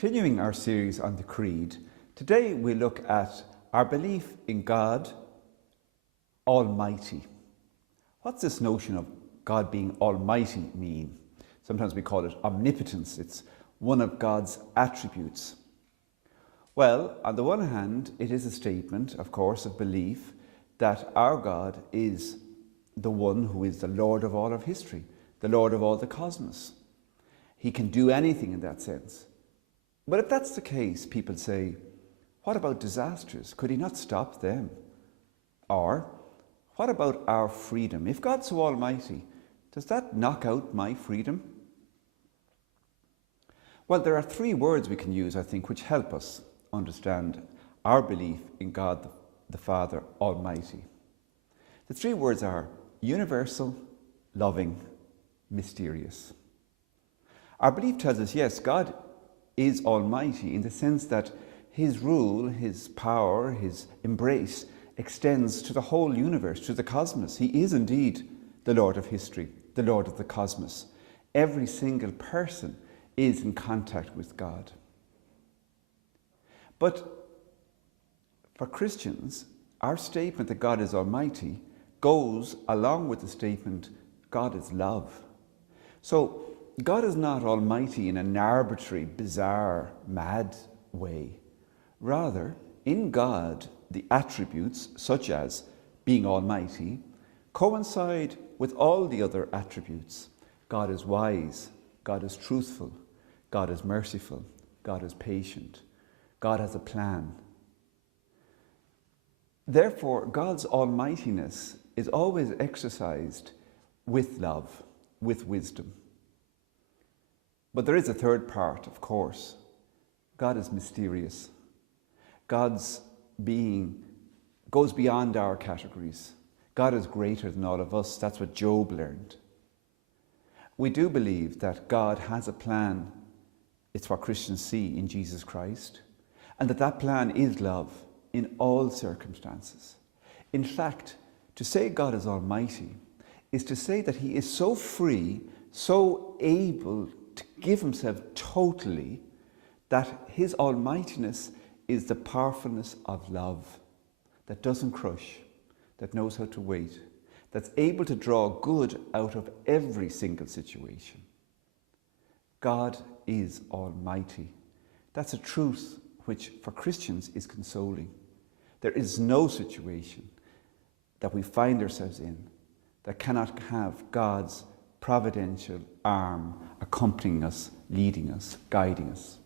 Continuing our series on the Creed, today we look at our belief in God Almighty. What's this notion of God being Almighty mean? Sometimes we call it omnipotence. It's one of God's attributes. Well, on the one hand, it is a statement, of course, of belief that our God is the one who is the Lord of all of history, the Lord of all the cosmos. He can do anything in that sense. But if that's the case, people say, what about disasters? Could he not stop them? Or, what about our freedom? If God's so almighty, does that knock out my freedom? Well, there are three words we can use, I think, which help us understand our belief in God the Father Almighty. The three words are universal, loving, mysterious. Our belief tells us, yes, God is almighty in the sense that his rule, his power, his embrace extends to the whole universe, to the cosmos. He is indeed the Lord of history, the Lord of the cosmos. Every single person is in contact with God. But for Christians, our statement that God is almighty goes along with the statement God is love. So God is not almighty in an arbitrary, bizarre, mad way. Rather, in God, the attributes, such as being almighty, coincide with all the other attributes. God is wise, God is truthful, God is merciful, God is patient, God has a plan. Therefore, God's almightiness is always exercised with love, with wisdom. But there is a third part, of course. God is mysterious. God's being goes beyond our categories. God is greater than all of us. That's what Job learned. We do believe that God has a plan. It's what Christians see in Jesus Christ. And that plan is love in all circumstances. In fact, to say God is almighty is to say that he is so free, so able to give himself totally, that his almightiness is the powerfulness of love that doesn't crush, that knows how to wait, that's able to draw good out of every single situation. God is almighty. That's a truth which for Christians is consoling. There is no situation that we find ourselves in that cannot have God's providential arm accompanying us, leading us, guiding us.